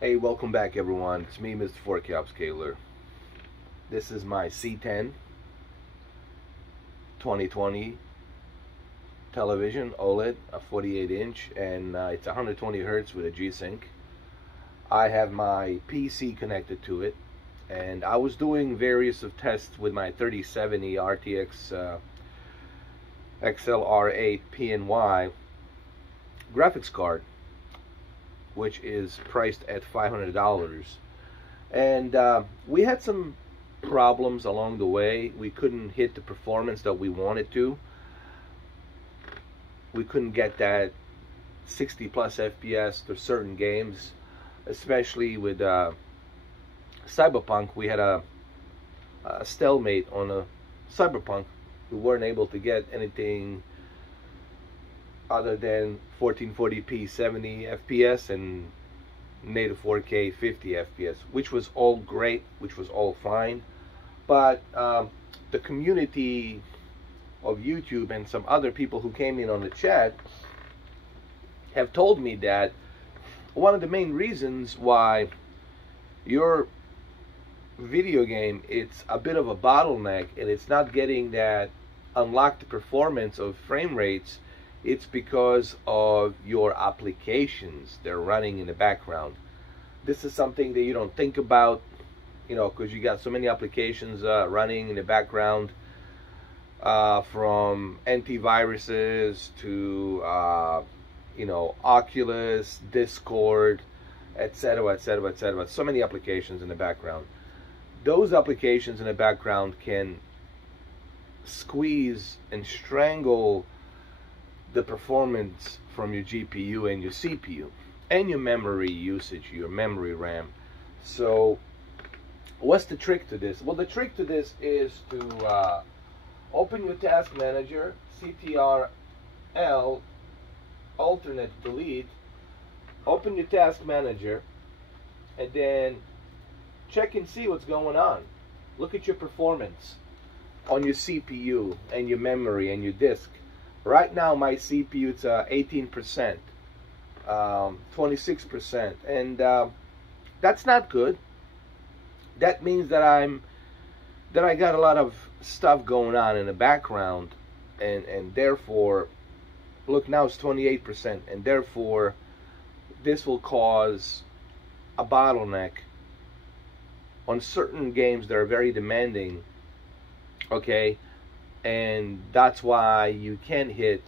Hey, welcome back everyone. It's me, Mr. 4K Upscaler. This is my C10 2020 television OLED, a 48-inch, and it's 120 Hertz with a G-Sync. I have my PC connected to it, and I was doing various tests with my 3070 RTX XLR8 PNY graphics card, which is priced at $500, and we had some problems along the way. We couldn't hit the performance that we wanted to. We couldn't get that 60 plus FPS to certain games, especially with Cyberpunk. We had a stalemate on a Cyberpunk. We weren't able to get anything other than 1440p 70 FPS and native 4K 50 FPS, which was all great, which was all fine. But the community of YouTube and some other people who came in on the chat have told me that one of the main reasons why your video game, it's a bit of a bottleneck and it's not getting that unlocked performance of frame rates, it's because of your applications they're running in the background. This is something that you don't think about, you know, because you got so many applications running in the background, from antiviruses to you know, Oculus, Discord, etc., etc., etc. So many applications in the background. Those applications in the background can squeeze and strangle the performance from your GPU and your CPU and your memory usage, your memory RAM. So what's the trick to this? Well, the trick to this is to open your task manager, CTRL alternate delete, open your task manager, and then check and see what's going on. Look at your performance on your CPU and your memory and your disk. Right now my CPU, it's 18%, 26%, and that's not good. That means that I got a lot of stuff going on in the background, and therefore, look, now it's 28%, and therefore this will cause a bottleneck on certain games that are very demanding, okay? And that's why you can't hit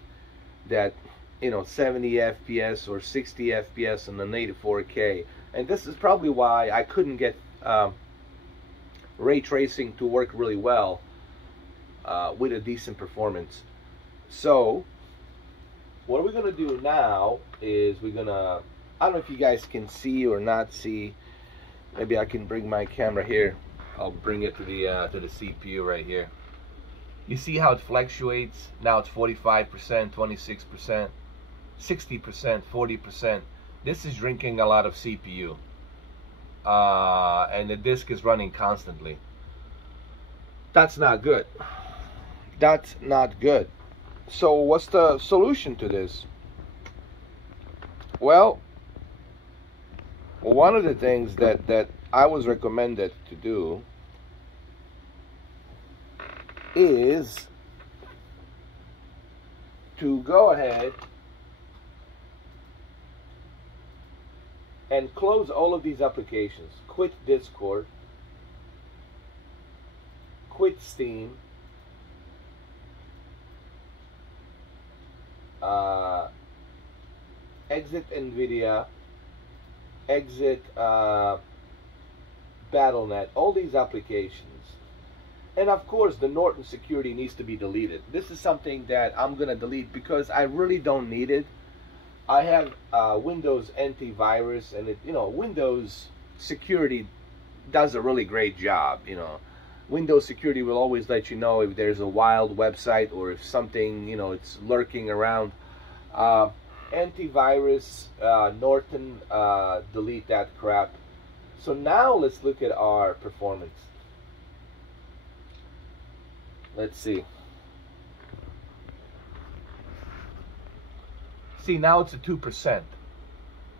that, you know, 70 FPS or 60 FPS on the native 4K. And this is probably why I couldn't get ray tracing to work really well with a decent performance. So what we're gonna do now is we're gonna, I don't know if you guys can see or not see. Maybe I can bring my camera here. I'll bring it to the CPU right here. You see how it fluctuates? Now it's 45%, 26%, 60%, 40%. This is drinking a lot of CPU. And the disk is running constantly. That's not good. That's not good. So what's the solution to this? Well, one of the things that I was recommended to do is to go ahead and close all of these applications. Quit Discord, quit Steam, exit NVIDIA, exit BattleNet, all these applications. And of course the Norton security needs to be deleted. This is something that I'm gonna delete because I really don't need it. I have Windows antivirus, and it, you know, Windows security does a really great job. You know, Windows security will always let you know if there's a wild website or if something, you know, it's lurking around. Antivirus, Norton, delete that crap. So now let's look at our performance. Let's see. See, now it's a 2%.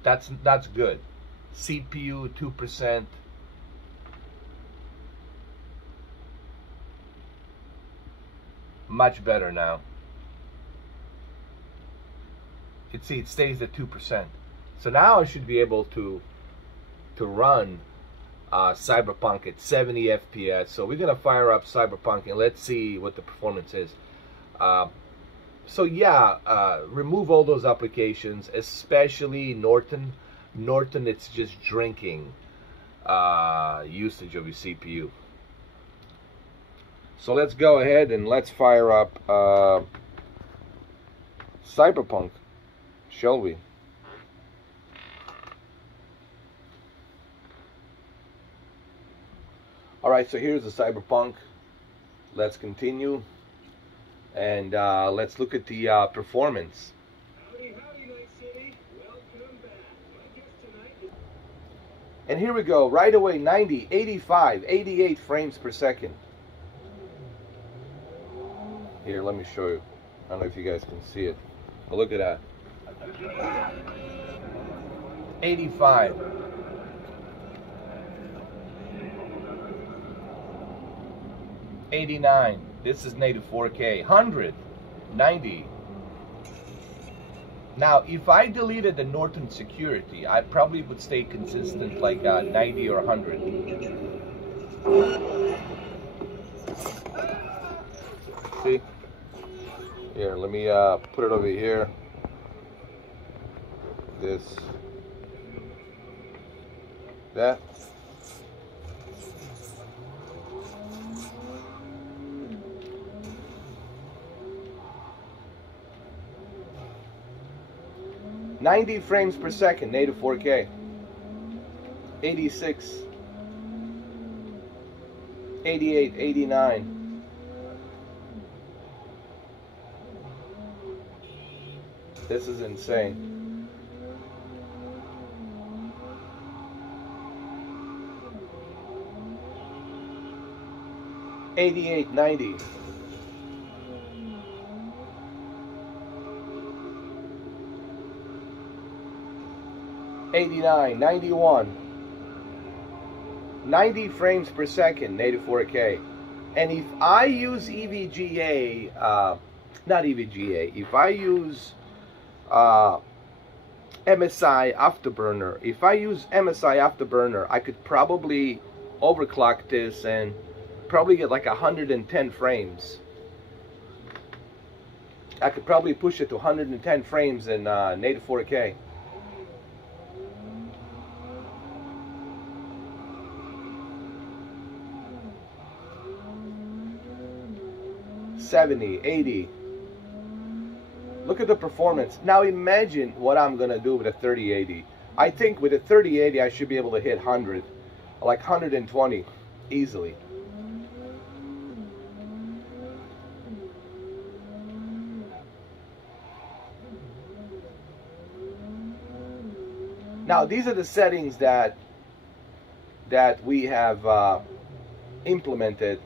That's good. CPU 2%. Much better now. You see, it stays at 2%. So now I should be able to run Cyberpunk at 70 FPS. So we're gonna fire up Cyberpunk and let's see what the performance is. So yeah, remove all those applications, especially Norton. Norton, it's just drinking usage of your CPU. So let's go ahead and let's fire up Cyberpunk, shall we? Alright, so here's the Cyberpunk. Let's continue. And let's look at the performance. Howdy, Night City. Welcome back. My guest tonight is... And here we go, right away, 90, 85, 88 frames per second. Here, let me show you. I don't know if you guys can see it. But look at that. 85. 89. This is native 4K. 100. 90. Now, if I deleted the Norton security, I probably would stay consistent like 90 or 100. See? Here, let me put it over here. This. That. $90 frames per second, native 4K. 86. 88, 89. This is insane. $88, 90. $89, 91. 90 frames per second, native 4K. And if I use EVGA, not EVGA, if I use MSI Afterburner, I could probably overclock this and probably get like 110 frames. I could probably push it to 110 frames in native 4K. $70, $80. Look at the performance. Now imagine what I'm gonna do with a 3080. I think with a 3080 I should be able to hit 100, like 120 easily. Now these are the settings that we have implemented,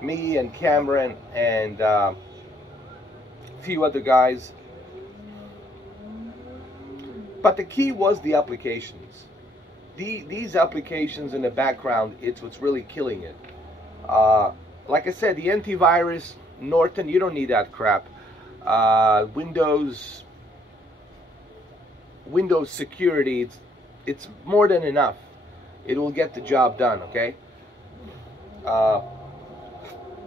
me and Cameron and a few other guys. But the key was the applications. These applications in the background, it's what's really killing it. Like I said, the antivirus, Norton, you don't need that crap. Windows security, it's more than enough. It will get the job done, okay?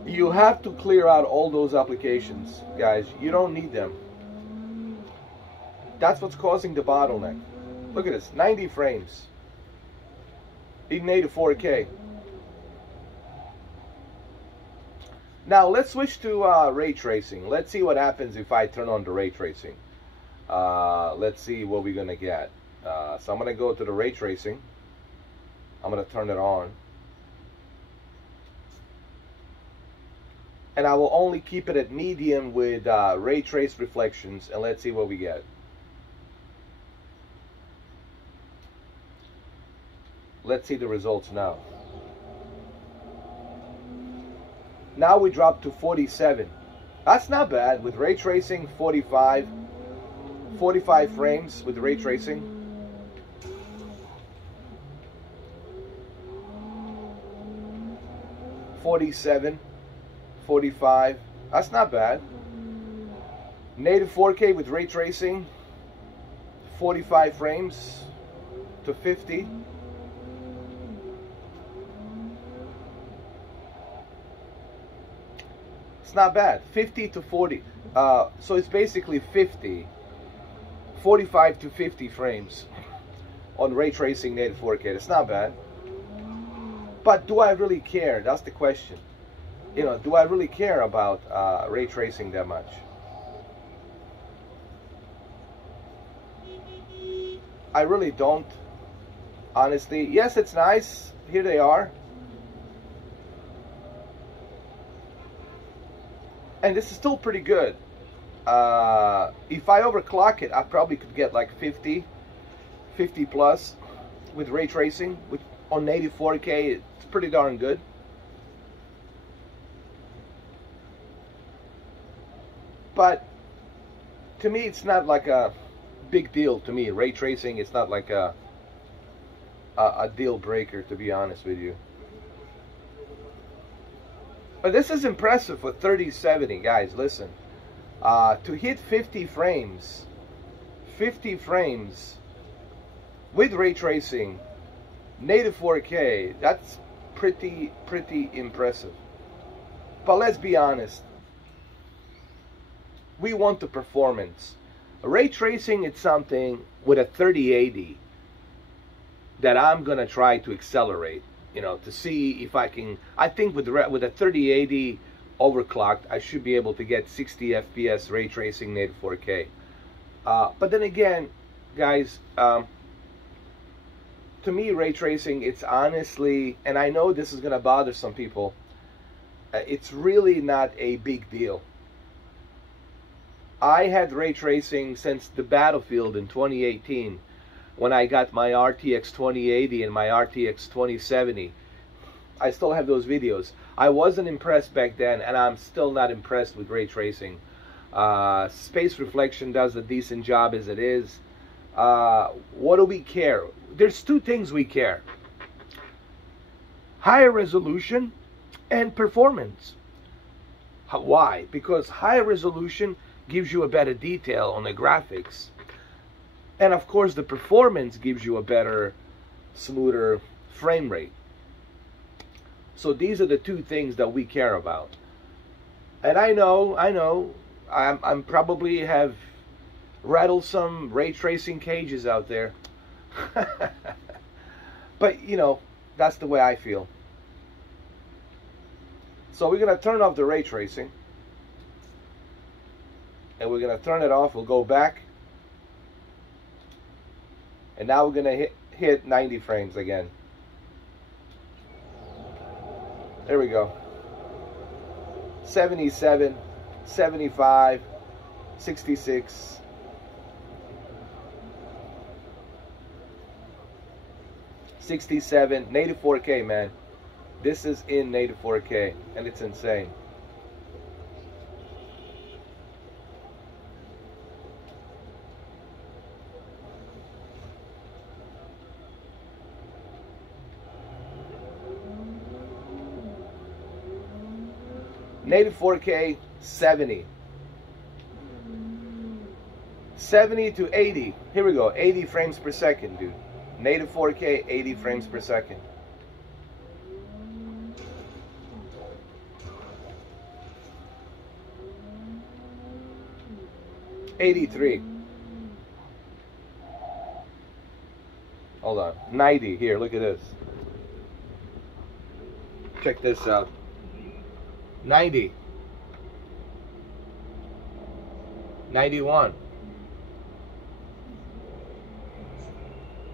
You have to clear out all those applications, guys. You don't need them. That's what's causing the bottleneck. Look at this, 90 frames. In native 4K. Now let's switch to ray tracing. Let's see what happens if I turn on the ray tracing. Let's see what we're gonna get. So I'm gonna go to the ray tracing. I'm gonna turn it on. And I will only keep it at medium with ray trace reflections, and let's see what we get. Let's see the results now. Now we drop to 47. That's not bad with ray tracing. 45 frames with ray tracing. 47, 45. That's not bad. Native 4K with ray tracing, 45 frames to 50. It's not bad. 50 to 40. So it's basically 45 to 50 frames on ray tracing native 4K. It's not bad. But do I really care? That's the question. You know, do I really care about ray tracing that much? I really don't, honestly. Yes, it's nice. Here they are. And this is still pretty good. If I overclock it, I probably could get like 50 plus with ray tracing. Which on native 4K, it's pretty darn good. But to me, it's not like a big deal to me. Ray tracing, it's not like a deal breaker, to be honest with you. But this is impressive for 3070, guys. Listen, to hit 50 frames with ray tracing, native 4K, that's pretty impressive. But let's be honest, we want the performance. Ray tracing is something with a 3080 that I'm gonna try to accelerate, you know, to see if I can. I think with a 3080 overclocked, I should be able to get 60 FPS ray tracing native 4K. But then again, guys, to me, ray tracing, it's honestly, and I know this is gonna bother some people, it's really not a big deal. I had ray tracing since the Battlefield in 2018, when I got my RTX 2080 and my RTX 2070. I still have those videos. I wasn't impressed back then, and I'm still not impressed with ray tracing. Space reflection does a decent job as it is. What do we care? There's two things we care: higher resolution and performance. Why? Because higher resolution gives you a better detail on the graphics, and of course the performance gives you a better, smoother frame rate. So these are the two things that we care about. And I know I'm probably have rattled some ray tracing cages out there. But you know, that's the way I feel. So we're gonna turn off the ray tracing, and we're gonna turn it off. We'll go back, and now we're gonna hit 90 frames again. There we go. 77, 75, 66. 67, native 4K, man. This is in native 4K, and it's insane. Native 4K, 70. 70 to 80. Here we go, 80 frames per second, dude. Native 4K, 80 frames per second. '83. Hold on. 90. Here, look at this. Check this out. 90. 91.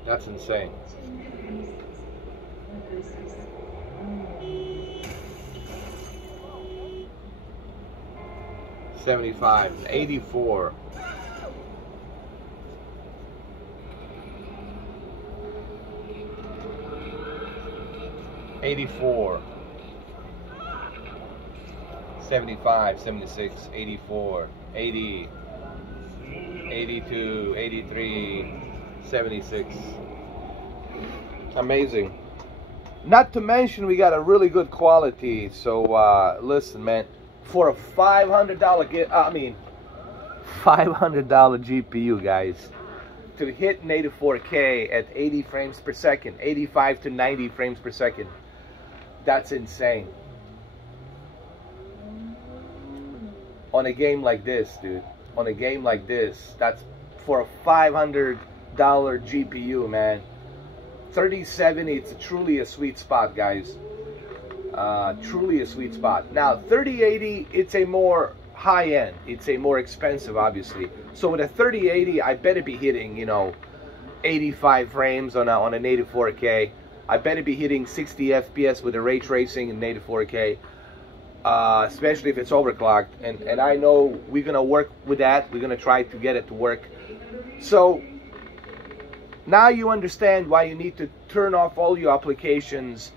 That's insane. '75, 84. 84. 75, 76, 84, 80, 82, 83, 76. Amazing. Not to mention we got a really good quality. So listen, man, for a $500 GPU, guys, to hit native 4K at 80 frames per second, 85 to 90 frames per second, that's insane. On a game like this, dude, on a game like this, that's for a $500 GPU, man. 3070, it's truly a sweet spot, guys. Truly a sweet spot. Now 3080, it's a more high-end, it's a more expensive, obviously. So with a 3080, I better be hitting, you know, 85 frames on a native 4K. I better be hitting 60 FPS with the ray tracing in native 4K, especially if it's overclocked. And I know we're gonna work with that. We're gonna try to get it to work. So now you understand why you need to turn off all your applications,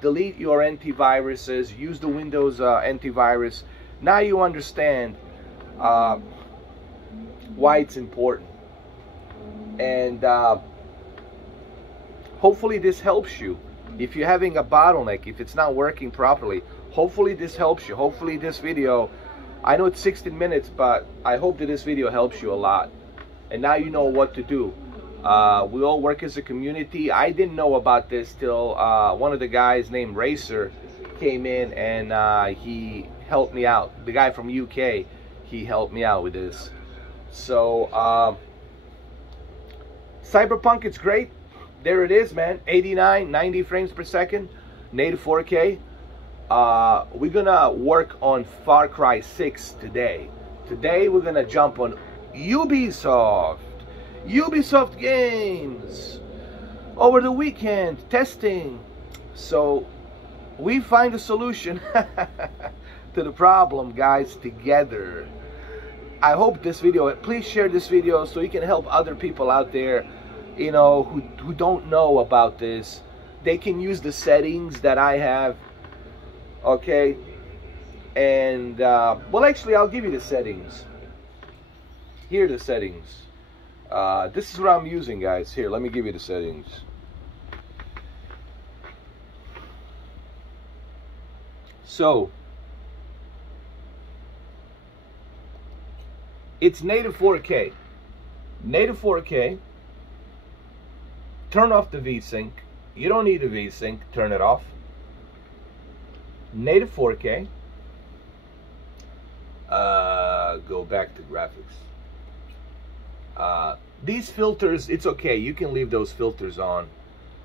delete your antiviruses, use the Windows antivirus. Now you understand why it's important. And hopefully this helps you. If you're having a bottleneck, if it's not working properly, hopefully this helps you. Hopefully this video, I know it's 16 minutes, but I hope that this video helps you a lot. And now you know what to do. We all work as a community. I didn't know about this till one of the guys named Racer came in and he helped me out. The guy from UK, he helped me out with this. So Cyberpunk, it's great. There it is, man. 89, 90 frames per second, native 4K. We're gonna work on Far Cry 6 today. Today we're gonna jump on Ubisoft games over the weekend, testing. So we find a solution to the problem, guys, together. I hope this video, please share this video so you can help other people out there, you know, who don't know about this. They can use the settings that I have, okay? And well, actually, I'll give you the settings. Here are the settings. This is what I'm using, guys. Here, let me give you the settings. So it's native 4K. Native 4K. Turn off the VSync. You don't need a VSync. Turn it off. Native 4K. Go back to graphics. These filters, it's okay. You can leave those filters on.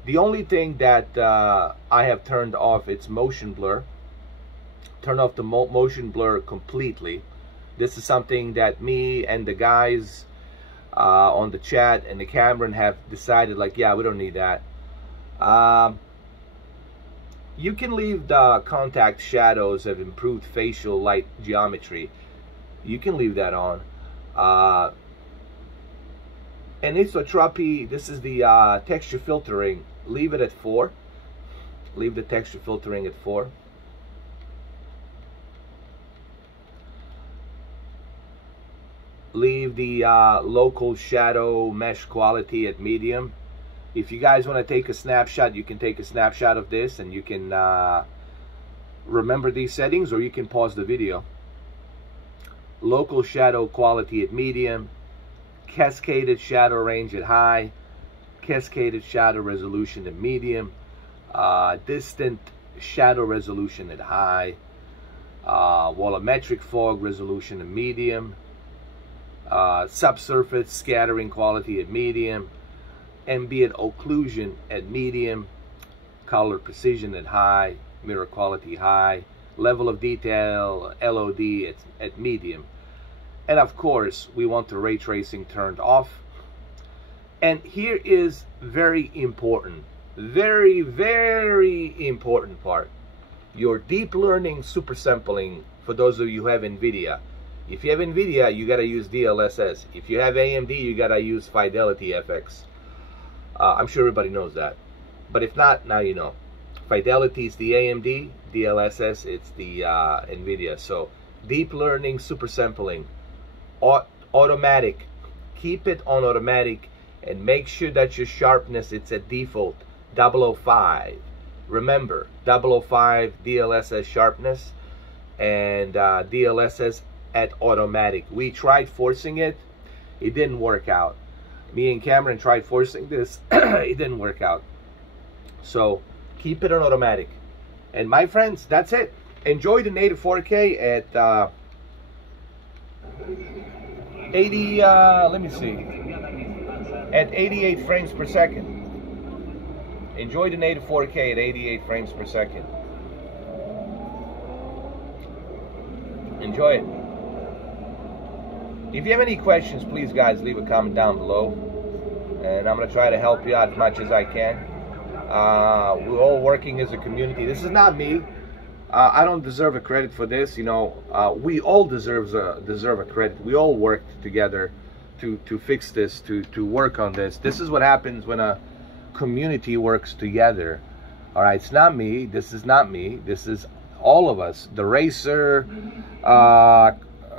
The only thing that I have turned off, it's motion blur. Turn off the motion blur completely. This is something that me and the guys on the chat and the Cameron have decided, like, yeah, we don't need that. You can leave the contact shadows of improved facial light geometry. You can leave that on. Anisotropy, this is the texture filtering. Leave it at 4. Leave the texture filtering at 4. Leave the local shadow mesh quality at medium. If you guys want to take a snapshot, you can take a snapshot of this and you can remember these settings, or you can pause the video. Local shadow quality at medium. Cascaded shadow range at high. Cascaded shadow resolution at medium. Distant shadow resolution at high. Volumetric fog resolution at medium. Subsurface scattering quality at medium. Ambient occlusion at medium. Color precision at high. Mirror quality high. Level of detail, LOD, at medium. And of course, we want the ray tracing turned off. And here is very important, very, very important part. Your deep learning super sampling, for those of you who have NVIDIA. If you have NVIDIA, you gotta use DLSS. If you have AMD, you gotta use Fidelity FX. I'm sure everybody knows that. But if not, now you know. Fidelity is the AMD, DLSS, it's the NVIDIA. So deep learning super sampling. Automatic. Keep it on automatic and make sure that your sharpness, it's at default 005. Remember, 005 DLSS sharpness and DLSS at automatic. We tried forcing it. It didn't work out. Me and Cameron tried forcing this. It didn't work out. So keep it on automatic. And my friends, that's it. Enjoy the native 4K at 80, let me see, at 88 frames per second. Enjoy the native 4K at 88 frames per second. Enjoy it. If you have any questions, please guys leave a comment down below, and I'm gonna try to help you out as much as I can. We're all working as a community. This is not me. I don't deserve a credit for this. You know, we all deserve a credit. We all worked together to fix this, to work on this. This is what happens when a community works together. All right, it's not me. This is not me. This is all of us. The Racer,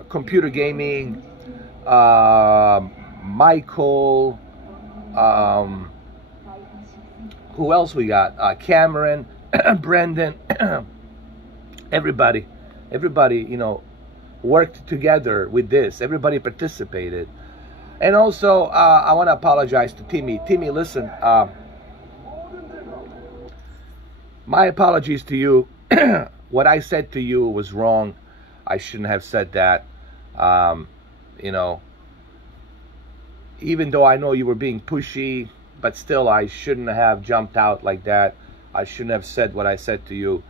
computer gaming, Michael, who else we got? Cameron, Brendan, everybody, you know, worked together with this. Everybody participated. And also, I want to apologize to Timmy. Timmy, listen, my apologies to you. What I said to you was wrong. I shouldn't have said that. You know, even though I know you were being pushy, but still I shouldn't have jumped out like that. I shouldn't have said what I said to you.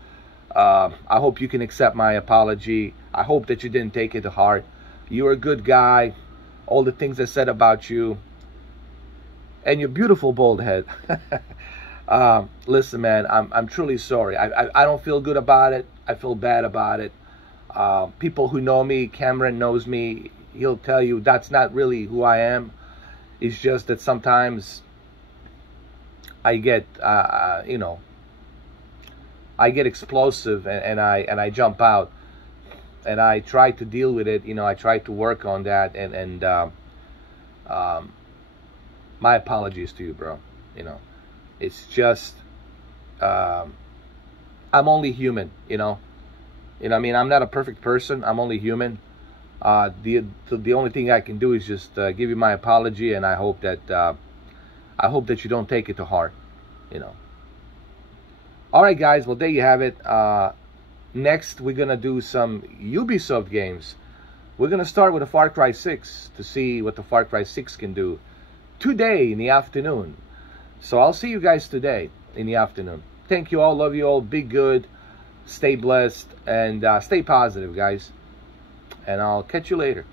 I hope you can accept my apology. I hope that you didn't take it to heart. You're a good guy. All the things I said about you, and your beautiful bald head. Listen, man, I'm truly sorry. I don't feel good about it. I feel bad about it. People who know me, Cameron knows me, he'll tell you that's not really who I am. It's just that sometimes I get, you know, I get explosive and I jump out, and I try to deal with it. You know, I try to work on that, and my apologies to you, bro. You know, it's just I'm only human. You know, I mean, I'm not a perfect person. I'm only human. The only thing I can do is just give you my apology, and I hope that you don't take it to heart. You know. All right, guys. Well, there you have it. Next, we're gonna do some Ubisoft games. We're gonna start with a Far Cry 6 to see what the Far Cry 6 can do today in the afternoon. So I'll see you guys today in the afternoon. Thank you all. Love you all. Be good. Stay blessed and stay positive, guys. And I'll catch you later.